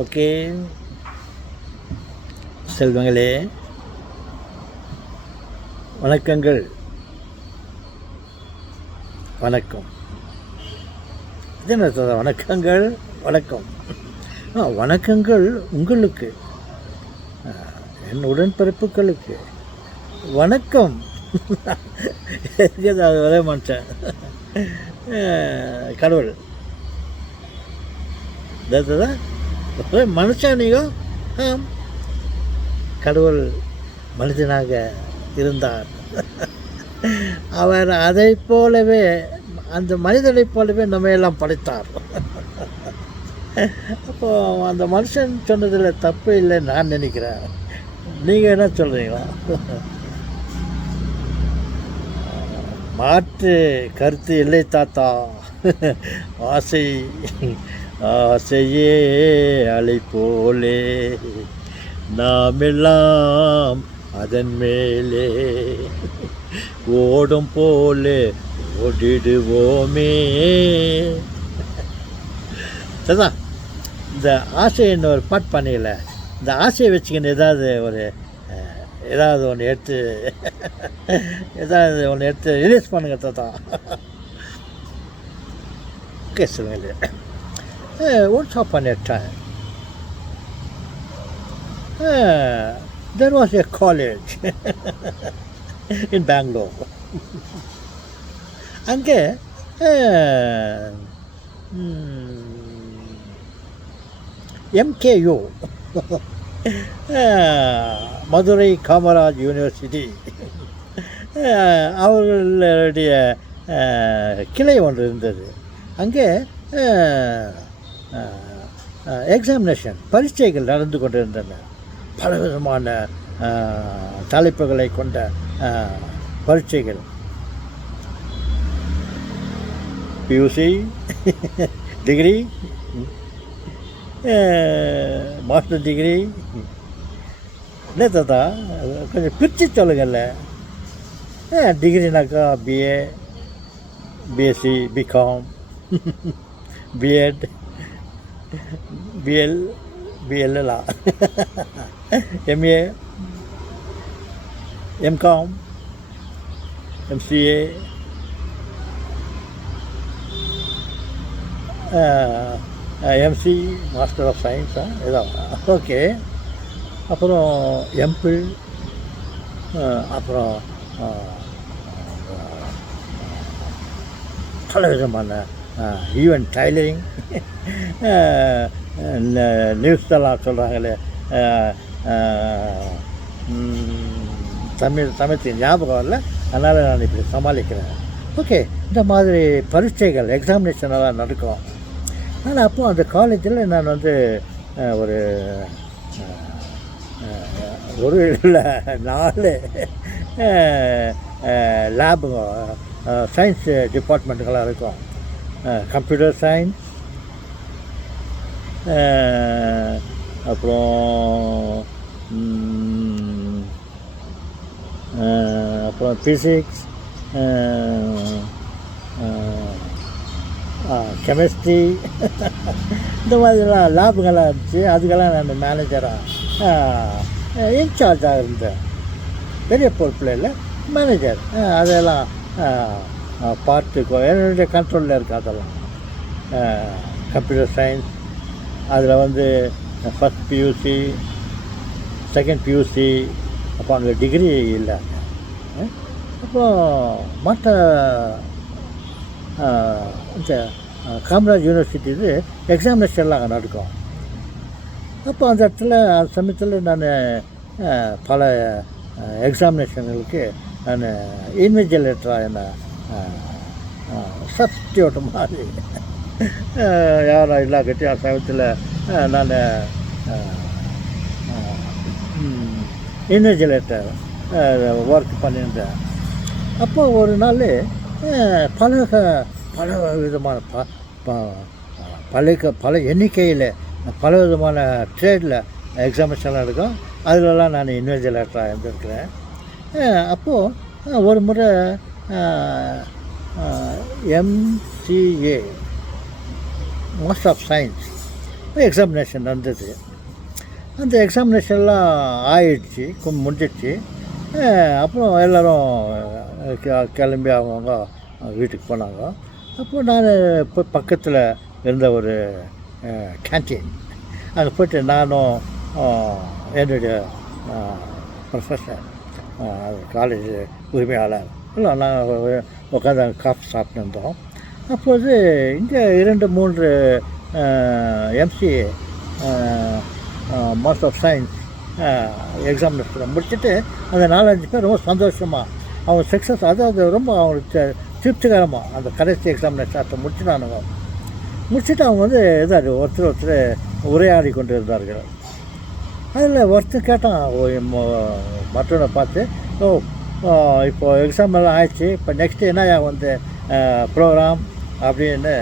Okay செல்வங்களே, வணக்கங்கள். வணக்கம். இது என்ன வணக்கங்கள்? வணக்கம். வணக்கங்கள் உங்களுக்கு, என் உடன்பிறப்புகளுக்கு வணக்கம். வர மாட்டேன். கடவுள் மனுஷன் நீங்கள் கடவுள் மனிதனாக இருந்தார். அவர் அதை போலவே, அந்த மனிதனைப் போலவே நம்ம எல்லாம் படைத்தார். அப்போது அந்த மனுஷன் சொன்னதில் தப்பு இல்லைன்னு நான் நினைக்கிறேன். நீங்கள் என்ன சொல்கிறீங்களா? மாற்று கருத்து இல்லை தாத்தா. ஆசை ஆசையே அலை போலே நாம் எல்லாம் அதன் மேலே ஓடும் போலே ஓடிடுவோமே. சரிதான். இந்த ஆசைன்னு ஒரு பாட்டு பண்ணிக்கல, இந்த ஆசையை வச்சுக்கின்னு ஏதாவது ஒன்று எடுத்து ரிலீஸ் பண்ணுங்க தாத்தா. ஓகே சொல்லுங்க. Once upon a time, there was a college in Bangalore. அங்கே MKU, மதுரை காமராஜ் யூனிவர்சிட்டி, அவர்களுடைய கிளை ஒன்று இருந்தது. அங்கே எக்ஸாமினேஷன் பரீட்சைகள் நடந்து கொண்டிருந்தன. பலவிதமான தலைப்புகளை கொண்ட பரீட்சைகள். PUC, degree, master degree. என்ன தாத்தா கொஞ்சம் பிரித்து சொல்லுங்கள்ல. டிகிரினாக்கா BA, BSc, BCom, BEd, BL, பிஎல்எல்லாம், MA, MCom, MCA, MSc, master of சயின்ஸா ஏதோ. ஓகே. அப்புறம் எம்பிள், அப்புறம் பல விதமான ஈவன் டைலரிங், நியூஸ்லாம் சொல்கிறாங்களே, தமிழ் ஞாபகம் இல்லை, அதனால் நான் இப்படி சமாளிக்கிறேன். ஓகே. இந்த மாதிரி பரீட்சைகள் எக்ஸாமினேஷனெல்லாம் நடக்கும். ஆனால் அப்போது அந்த காலேஜில் நான் ஒரு இல்லை 4 லேபுங்க, சயின்ஸ் டிபார்ட்மெண்ட்டுகளாக இருக்கும். கம்ப்யூட்டர் சயின்ஸ், அப்புறம் ஃபிசிக்ஸ், கெமிஸ்ட்ரி, இந்த மாதிரிலாம் லேபுங்கெல்லாம் இருந்துச்சு. அதுக்கெல்லாம் நான் மேனேஜராக இன்சார்ஜாக இருந்தேன். பெரிய பொறுப்பில் இல்லை, மேனேஜர். அதெல்லாம் பார்த்துக்கோ, என்னுடைய கண்ட்ரோலில் இருக்குது. அதெல்லாம் கம்ப்யூட்டர் சயின்ஸ், அதில் ஃபஸ்ட் பியூசி, செகண்ட் பியூசி, அப்போ அங்கே டிகிரி இல்லை. அப்புறம் மற்ற இந்த காமராஜ் யூனிவர்சிட்டி எக்ஸாமினேஷன்லாம் அங்கே நடக்கும். அப்போ அந்த சமயத்தில் நான் பல எக்ஸாமினேஷன்களுக்கு நான் இன்விஜிலேட்டராக என்ன சப்ஸ்டியூட் மாதிரி யாரும் இல்லாக்கட்டி அந்த சமயத்தில் நான் இன்விஜிலேட்டர் ஒர்க் பண்ணியிருந்தேன். அப்போ ஒரு நாள் பல விதமான பல எண்ணிக்கையில் பல விதமான ட்ரேடில் எக்ஸாமினேஷன்லாம் இருக்கும். அதிலெல்லாம் நான் இன்விஜிலேட்டராக இருந்திருக்கிறேன். அப்போது ஒரு முறை MCA master of science examination நடந்தது. அந்த எக்ஸாமினேஷன்லாம் ஆயிடுச்சு, முடிஞ்சிடுச்சு. அப்புறம் எல்லோரும் கிளம்பி அவங்கவுங்க வீட்டுக்கு போனாங்க. அப்போது நான் இப்போ பக்கத்தில் இருந்த ஒரு கேன்டீன் அங்கே போய்ட்டு நானும் என்னுடைய ப்ரொஃபஸர் காலேஜ் உரிமையாளர் இல்லை நாங்கள் உட்காந்து அங்கே காஃபி சாப்பிட்டு இருந்தோம். அப்போது இங்கே 2-3 MCA master of science examination முடிச்சுட்டு அந்த 4-5 பேர் ரொம்ப சந்தோஷமாக அவங்க சக்ஸஸ், அதாவது ரொம்ப அவங்களுக்கு திருப்திகரமாக அந்த கடைசி எக்ஸாமினேஷன் முடிச்சுட்டு அவங்க வந்து இதாக ஒருத்தர் உரையாடி கொண்டு இருந்தார்கள். அதில் ஒருத்தர் கேட்டான் மற்றவனை பார்த்து, இப்போது எக்ஸாம் எல்லாம் ஆயிடுச்சு, இப்போ நெக்ஸ்ட்டு என்னையா வந்து ப்ரோக்ராம் அப்படின்னு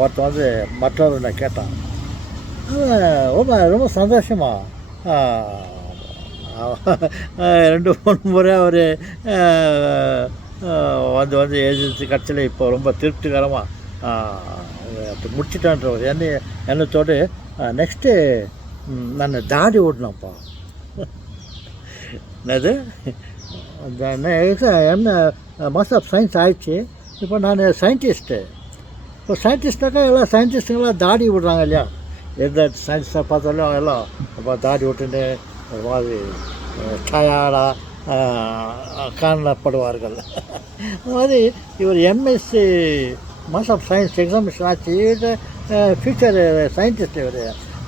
ஒருத்தன் வந்து மற்றவனை கேட்டான். ரொம்ப சந்தோஷமாக 2-3 முறை அவர் வந்து எழுதி கட்சியில் இப்போ ரொம்ப திருப்திகரமாக முடிச்சிட்டான்றவர் எண்ணத்தோடு நெக்ஸ்ட்டு நான் தாடி ஓடணும்ப்பா. என்னது என்ன மாஸ்டர் ஆஃப் சயின்ஸ் ஆயிடுச்சு, இப்போ நான் சயின்டிஸ்ட்டு. இப்போ சயின்டிஸ்டாக்கா எல்லாம் சயின்டிஸ்ட்டுங்களாம் தாடி விடுறாங்க இல்லையா, எந்த சயின்ஸை பார்த்தாலும் எல்லாம் இப்போ தாடி விட்டுன்னு ஒரு மாதிரி டயர்டாக காணப்படுவார்கள். அது மாதிரி இவர் MSc master of science examination ஆச்சு, ஃபியூச்சர் சயின்டிஸ்ட் இவர்.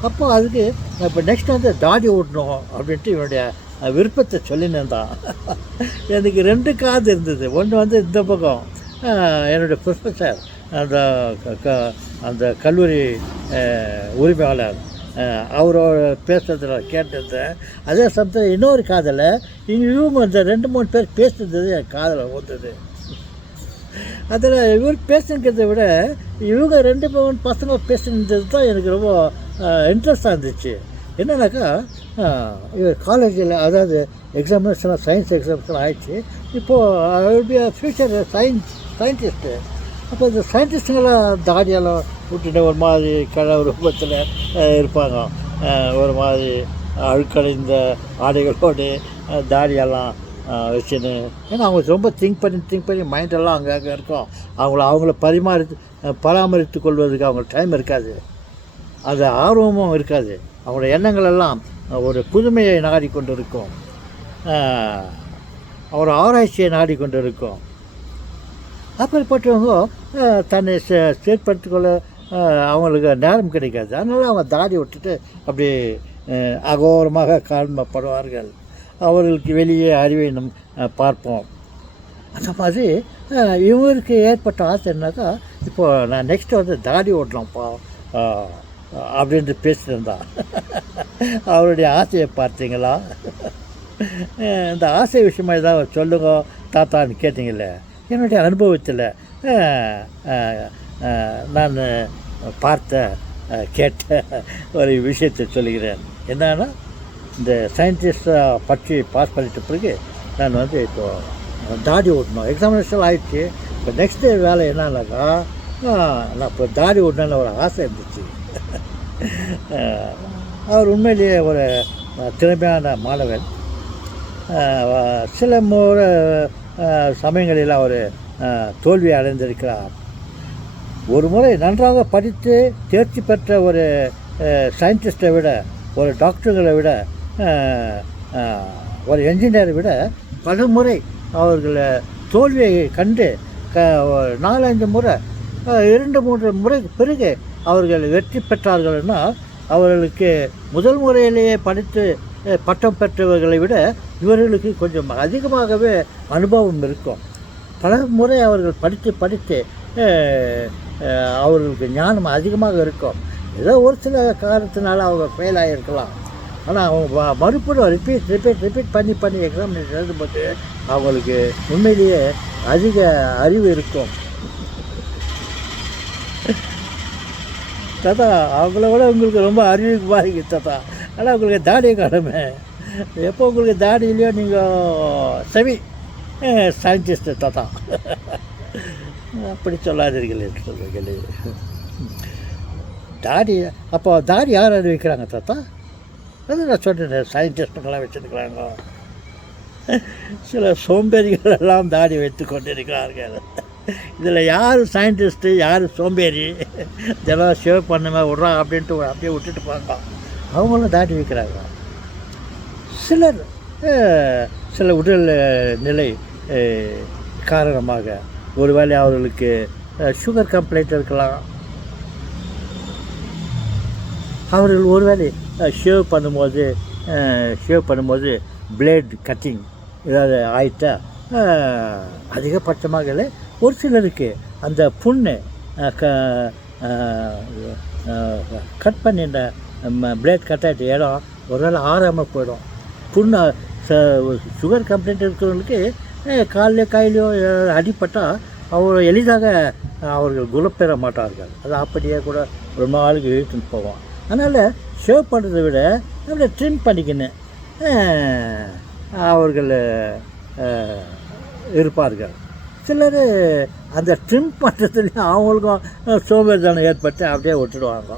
அப்போ அதுக்கு இப்போ நெக்ஸ்ட் வந்து தாடி ஓட்டணும் அப்படின்ட்டு இவனுடைய விருப்பத்தை சொல்லினேன்தான். எனக்கு 2 காது இருந்தது. ஒன்று வந்து இந்த பக்கம் என்னுடைய ப்ரொஃபஸர் அந்த கல்லூரி உரிமையாளர் அவரோட பேசுகிறத கேட்டிருந்தேன். அதே சமயத்தில் இன்னொரு காதில் இவங்க இந்த 2-3 பேர் பேசுகிறது என் காதில் ஓட்டுது. அதில் இவர் பேசுங்கிறத விட இவங்க 2 பசங்க பேசுனது தான் எனக்கு ரொம்ப இன்ட்ரெஸ்டாக இருந்துச்சு. என்னன்னாக்கா இவர் காலேஜில் அதாவது எக்ஸாமினேஷன் சயின்ஸ் எக்ஸாமினேஷன் ஆயிடுச்சு, இப்போது ஃபியூச்சர் சயின்டிஸ்ட்டு. அப்போ இந்த சயின்டிஸ்ட்டுங்களாம் தாடியெல்லாம் விட்டுட்டு ஒரு மாதிரி ரூபத்தில் இருப்பாங்க, ஒரு மாதிரி அழுக்கடைந்த ஆடைகளோடு தாடியெல்லாம் வச்சுன்னு. ஏன்னா அவங்க ரொம்ப திங்க் பண்ணி மைண்டெல்லாம் அங்கே இருக்கும். அவங்கள பராமரித்து கொள்வதுக்கு அவங்களுக்கு டைம் இருக்காது, அது ஆர்வமும் இருக்காது. அவங்களோட எண்ணங்கள் எல்லாம் ஒரு புதுமையை நாடிக்கொண்டு இருக்கும், ஒரு ஆராய்ச்சியை நாடிக்கொண்டு இருக்கும். அப்படிப்பட்டவங்க தன்னை செயற்படுத்திக்கொள்ள அவங்களுக்கு நேரம் கிடைக்காது. அதனால் அவங்க தாடி விட்டுட்டு அப்படி அகோரமாக காண்பப்படுவார்கள். அவர்களுக்கு வெளியே அறிவை நம் பார்ப்போம். அந்த மாதிரி இவருக்கு ஏற்பட்ட ஆசை என்னாக்கா, இப்போது நான் நெக்ஸ்ட்டு வந்து தாடி ஓட்டலாம்ப்பா அப்படின்ட்டு பேசியிருந்தான். அவருடைய ஆசையை பார்த்தீங்களா? இந்த ஆசை விஷயமா ஏதாவது சொல்லுங்க தாத்தான்னு கேட்டிங்களே, என்னுடைய அனுபவத்தில் நான் பார்த்த கேட்ட ஒரு விஷயத்தை சொல்லுகிறேன். என்னன்னா, இந்த சயின்டிஸ்ட்டை பற்றி பாஸ் பண்ணிட்ட பிறகு நான் வந்து இப்போது தாடி ஓட்டணும், எக்ஸாமினேஷன் ஆகிடுச்சு. இப்போ நெக்ஸ்ட்டு வேலை என்னன்னாக்கா, நான் இப்போ தாடி ஓட்டணுன்னு ஒரு ஆசை இருந்துச்சு. அவர் உண்மையிலேயே ஒரு திறமையான மாணவன். சில முறை சமயங்களில் அவர் தோல்வி அடைந்திருக்கிறார். ஒரு முறை நன்றாக படித்து தேர்ச்சி பெற்ற ஒரு சயின்டிஸ்ட்டை விட, ஒரு டாக்டர்களை விட, ஒரு என்ஜினியரை விட பல முறை அவர்களை தோல்வியை கண்டு 4-5 முறை 2-3 முறைக்கு பிறகு அவர்கள் வெற்றி பெற்றார்கள்னா, அவர்களுக்கு முதல் முறையிலேயே படித்து பட்டம் பெற்றவர்களை விட இவர்களுக்கு கொஞ்சம் அதிகமாகவே அனுபவம் இருக்கும். பல முறை அவர்கள் படித்து அவர்களுக்கு ஞானம் அதிகமாக இருக்கும். ஏதோ ஒரு சில காரணத்தினால அவங்க ஃபெயில் ஆகியிருக்கலாம். ஆனால் அவங்க மறுபடியும் ரிப்பீட் பண்ணி எக்ஸாமினேஷன் எழுதும்போது அவங்களுக்கு உண்மையிலேயே அதிக அறிவு இருக்கும். தாத்தா அவங்கள விட உங்களுக்கு ரொம்ப அறிவுக்கு பாதிக்கு தாத்தா. ஆனால் உங்களுக்கு தாடியை காணுமே, எப்போ உங்களுக்கு தாடி இல்லையோ நீங்கள் செவி சயின்டிஸ்ட்டு தாத்தா அப்படி சொல்லாதீர்கள் என்று சொல்லுங்கள். தாடி அப்போ தாடி யார் வைக்கிறாங்க தாத்தா? அது நான் சொன்னேன், சயின்டிஸ்ட்டுங்களாம் வச்சுருக்கிறாங்க. சில சோம்பேறிகள் எல்லாம் தாடி வைத்து கொண்டிருக்கிறார்கள். இதில் யார் சயின்டிஸ்ட்டு யார் சோம்பேறி? இதெல்லாம் ஷேவ் பண்ணுமே விட்றா அப்படின்ட்டு அப்படியே விட்டுட்டு போங்க. அவங்களும் தாடி வைக்கிறாங்க. சிலர் சில உடல் நிலை காரணமாக ஒருவேளை அவர்களுக்கு சுகர் கம்ப்ளைண்ட் இருக்கலாம். அவர்கள் ஒருவேளை ஷேவ் பண்ணும்போது பிளேட் கட்டிங் ஏதாவது ஆயிட்டா அதிகபட்சமாக ஒரு சிலருக்கு அந்த புண்ணு கட் பண்ணிட்ட பிளேட் கட் ஆகிட்ட இடம் ஒருவேளை ஆறாமல் போயிடும். புண்ணு சுகர் கம்ப்ளைண்ட் இருக்கிறவங்களுக்கு கையிலையோ அடிப்பட்டால் அவர் எளிதாக அவர்கள் குணப்பெற மாட்டார்கள். அது அப்படியே கூட ரொம்ப நாளுக்கு இழுத்துன்னு போவோம். அதனால் ஷேவ் பண்ணுறதை விட நம்மளை ட்ரிம் பண்ணிக்கின்னு அவர்கள் இருப்பார்கள். சிலர் அந்த ட்ரிம் பண்ணுறதுலேயும் அவங்களுக்கும் சோம்பேறித்தனம் ஏற்பட்டு அப்படியே விட்டுடுவாங்க.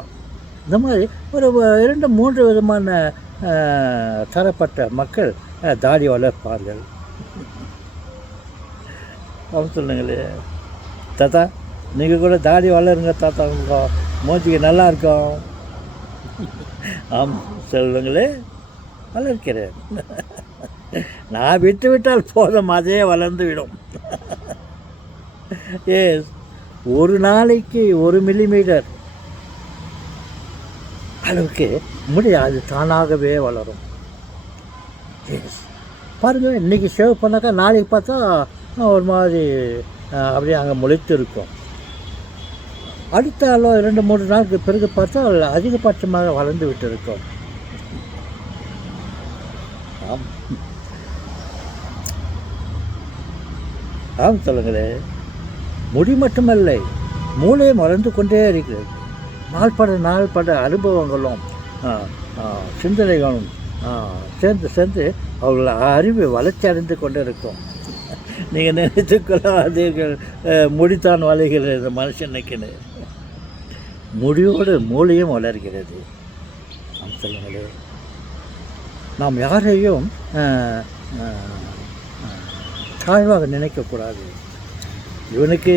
இந்த மாதிரி ஒரு 2-3 விதமான தரப்பட்ட மக்கள் தாடி வளர்ப்பார்கள். அவங்க சொல்லுங்களே தாத்தா, நீங்கள் கூட தாடி வளருங்க தாத்தா, உங்கள் மூஞ்சிக்கு நல்லா இருக்கும். ஆமாம் சொல்லுங்களே, வளர்க்கிறேன். நான் விட்டால் போதும், அதே வளர்ந்து விடும். ஒரு நாளைக்கு 1 மில்லிமீட்டர் அளவுக்கு முடியாது, தானாகவே வளரும். பாருங்கள், இன்றைக்கி ஷேவ் பண்ணாக்கா நாளைக்கு பார்த்தா ஒரு மாதிரி அப்படியே அங்கே முளைத்து இருக்கும். அடுத்த 2-3 நாளுக்கு பிறகு பார்த்தா அதிகபட்சமாக வளர்ந்து விட்டு இருக்கும். ஆம் சொல்லுங்களே, முடி மட்டுமல்ல, மூளையும் வளர்ந்து கொண்டே இருக்கிறது. நாள்பட அனுபவங்களும் சிந்தனைகளும் சேர்ந்து அவர்கள் அறிவு வளர்ச்சி அடைந்து கொண்டே இருக்கும். நீங்கள் நினைத்து கொள்ளாதீர்கள் முடித்தான் வளைகிறது இந்த மனுஷனுக்குன்னு. முடியோடு மூளையும் வளர்கிறது. சொல்லுங்களே, நாம் யாரையும் தாழ்வாக நினைக்கக்கூடாது. இவனுக்கு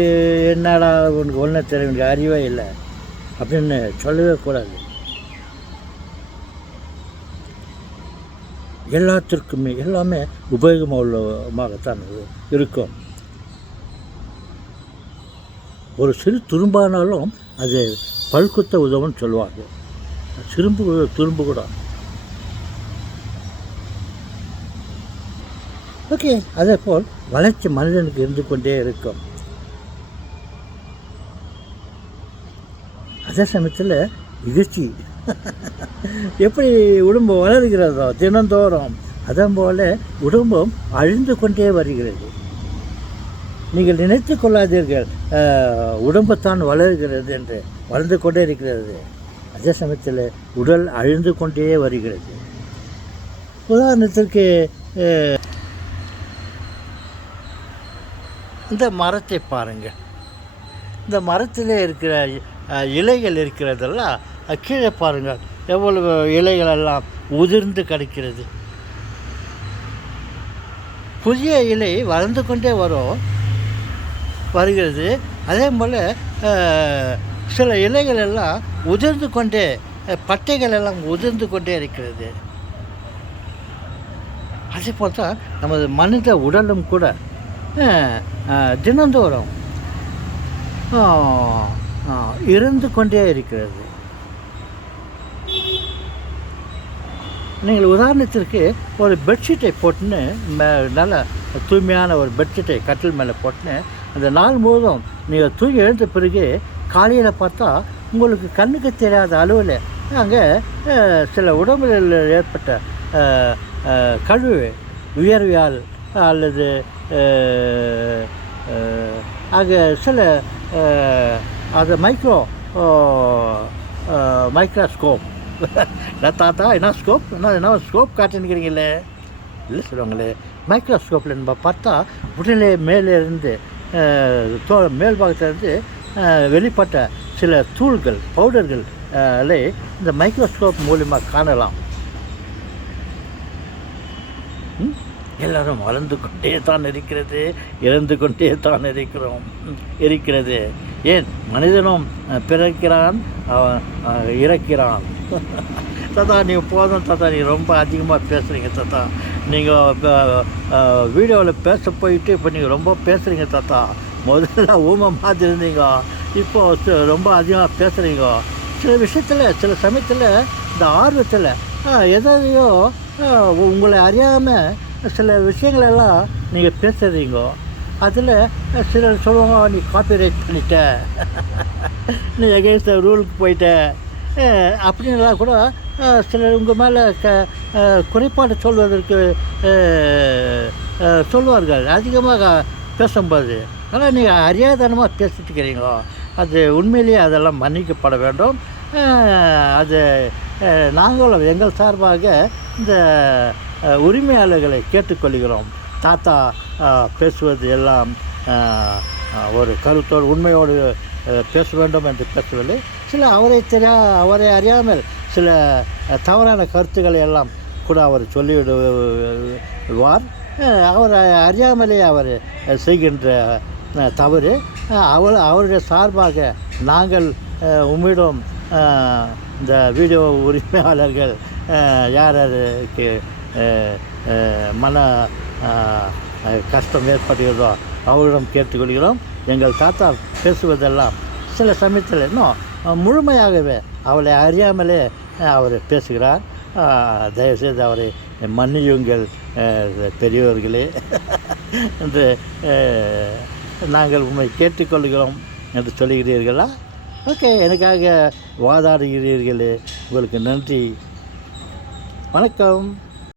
என்னடா இவனுக்கு ஒன்றும் தெரியும், இவனுக்கு அறிவே இல்லை அப்படின்னு சொல்லவே கூடாது. எல்லாத்திற்குமே எல்லாமே உபயோகமாகத்தான் இருக்கும். ஒரு சிறு துரும்பானாலும் அது பல்குத்த உதவுன்னு சொல்லுவாங்க. துரும்பு கூட. ஓகே, அதே போல் வளர்ச்சி மனிதனுக்கு இருந்து கொண்டே இருக்கும். அதே சமயத்தில் இகழ்ச்சி எப்படி உடம்பு வளர்கிறதோ தினந்தோறும், அதே போல் உடம்பும் அழிந்து கொண்டே வருகிறது. நீங்கள் நினைத்து கொள்ளாதீர்கள் உடம்புத்தான் வளர்கிறது என்று. வளர்ந்து கொண்டே இருக்கிறது. அதே சமயத்தில் உடல் அழிந்து கொண்டே வருகிறது. உதாரணத்திற்கு இந்த மரத்தை பாருங்கள். இந்த மரத்தில் இருக்கிற இலைகள் இருக்கிறதெல்லாம் கீழே பாருங்கள், எவ்வளவு இலைகளெல்லாம் உதிர்ந்து கிடைக்கிறது. புதிய இலை வளர்ந்து கொண்டே வருகிறது. அதே போல் சில இலைகள் எல்லாம் உதிர்ந்து கொண்டே, பட்டைகள் எல்லாம் உதிர்ந்து கொண்டே இருக்கிறது. அதே போல் தான் நமது மனித உடலும் கூட தினந்தோறும் இருந்து கொண்டே இருக்கிறது. நீங்கள் உதாரணத்திற்கு ஒரு பெட்ஷீட்டை போட்டுன்னு நல்ல தூய்மையான ஒரு பெட்ஷீட்டை கட்டில் மேலே போட்டுன்னு அந்த நாள் முழுவதும் நீங்கள் தூங்கி எழுந்த பிறகு காலையில் பார்த்தா உங்களுக்கு கண்ணுக்கு தெரியாத அளவில் அங்கே சில உடம்புகளில் ஏற்பட்ட கழிவு உயர்வியால் அல்லது அங்கே சில அது மைக்ரோஸ்கோப் தாத்தா என்ன ஸ்கோப் என்ன ஸ்கோப் காட்டுன்னுக்கிறீங்களே இல்லை சொல்லுவாங்களே மைக்ரோஸ்கோப்பில் நம்ம பார்த்தா உடலே மேலே இருந்து மேல் பாகத்திலேருந்து வெளிப்பட்ட சில தூள்கள் பவுடர்கள் இந்த மைக்ரோஸ்கோப் மூலிமா காணலாம். எல்லோரும் வளர்ந்து கொண்டே தான் இருக்கிறது, இறந்து கொண்டே தான் இருக்கிறது. ஏன் மனிதனும் பிறக்கிறான், இறக்கிறான். தாத்தா நீங்கள் போதும் தாத்தா, நீங்கள் ரொம்ப அதிகமாக பேசுகிறீங்க தாத்தா. நீங்கள் வீடியோவில் பேச போயிட்டு இப்போ நீங்கள் ரொம்ப பேசுகிறீங்க தாத்தா. முதல்ல ஊமை மாதிரி இருந்தீங்க, இப்போ ரொம்ப அதிகமாக பேசுகிறீங்க. சில விஷயத்தில் சில சமயத்தில் இந்த ஆர்வத்தில் எதையோ உங்களை அறியாமல் சில விஷயங்களெல்லாம் நீங்கள் பேசுகிறீங்க. அதில் சிலர் சொல்லுவாங்க நீ காப்பிரைட் பண்ணிட்ட, நீ எகென்ஸ்ட் ரூலுக்கு போயிட்ட அப்படின்லாம் கூட சிலர் உங்கள் மேலே குறைபாடு சொல்வார்கள் அதிகமாக பேசும்போது. ஆனால் நீங்கள் அறியாதனமாக பேசிட்டு இருக்கிறீங்க. அது உண்மையிலேயே அதெல்லாம் மன்னிக்கப்பட வேண்டும். அது நாங்கள் எங்கள் சார்பாக இந்த உரிமையாளர்களை கேட்டுக்கொள்கிறோம். தாத்தா பேசுவது எல்லாம் ஒரு கருத்தோடு உண்மையோடு பேச வேண்டும் என்று பேசவில்லை. சில அவரை அறியாமல் சில தவறான கருத்துக்களை எல்லாம் கூட அவர் சொல்லிவிடுவார். அவர் அறியாமலே அவர் செய்கின்ற தவறு. அவருடைய சார்பாக நாங்கள் உம்மிடம் இந்த வீடியோ உரிமையாளர்கள் யாருக்கு மன கஷ்டம் ஏற்படுகிறதோ அவரிடம் கேட்டுக்கொள்கிறோம். எங்கள் தாத்தா பேசுவதெல்லாம் சில சமயத்தில் இன்னும் முழுமையாகவே அவளை அறியாமலே அவர் பேசுகிறார். தயவுசெய்து அவரை மன்னியுங்கள் பெரியவர்களே என்று நாங்கள் உண்மை கேட்டுக்கொள்கிறோம் என்று சொல்லுகிறீர்களா? ஓகே, எனக்காக வாதாடுகிறீர்களே, உங்களுக்கு நன்றி. வணக்கம்.